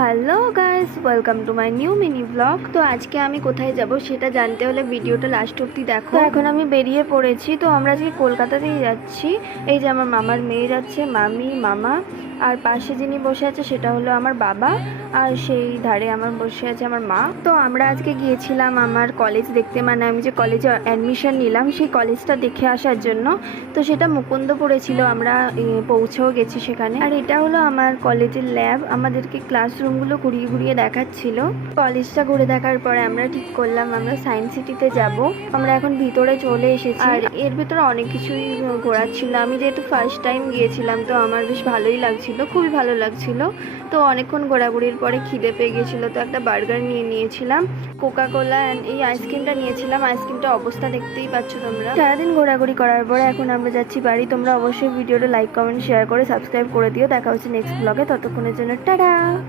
Hello guys, welcome to my new mini blog. তো আজকে আমি কোথায় যাব সেটা জানতে হলে ভিডিওটা লাস্ট অবধি দেখো। তো এখন আমি বেরিয়ে পড়েছি। তো আমরা আজকে কলকাতাতেই যাচ্ছি। এই যে আমার মামার মেয়ে যাচ্ছে, মামি, মামা, আর পাশে যিনি বসে আছে সেটা হলো আমার বাবা, আর সেই ধারে আমার বসে আছে আমার মা। তো আমরা আজকে গিয়েছিলাম আমার কলেজ দেখতে, মানে আমি যে কলেজে অ্যাডমিশন নিলাম সেই কলেজটা দেখে আসার জন্য। তো সেটা মুকুন্দপুরে ছিল, আমরা পৌঁছেও গেছি সেখানে। আর এটা হলো আমার কলেজের ল্যাব, আমাদেরকে ক্লাসরুমগুলো ঘুরিয়ে ঘুরিয়ে দেখাচ্ছিল। কলেজটা ঘুরে দেখার পরে আমরা ঠিক করলাম আমরা সায়েন্স সিটিতে যাব। আমরা এখন ভিতরে চলে এসেছি। আর এর ভিতরে অনেক কিছুই ঘোরার ছিল। আমি যেহেতু ফার্স্ট টাইম গিয়েছিলাম তো আমার বেশ ভালোই লাগছিল, খুবই ভালো লাগছিল। তো অনেকক্ষণ ঘোরাঘুরির পরে খিদে পেয়ে গেছিলো, তো একটা বার্গার নিয়েছিলাম, কোকা কোলা অ্যান্ড এই আইসক্রিমটা নিয়েছিলাম। আইসক্রিমটা অবস্থা দেখতেই পাচ্ছ তোমরা। সারাদিন ঘোরাঘুরি করার পরে এখন আমরা যাচ্ছি বাড়ি। তোমরা অবশ্যই ভিডিওটা লাইক, কমেন্ট, শেয়ার করে সাবস্ক্রাইব করে দিও। দেখা হচ্ছে নেক্সট ব্লগে। ততক্ষণের জন্য টাটা।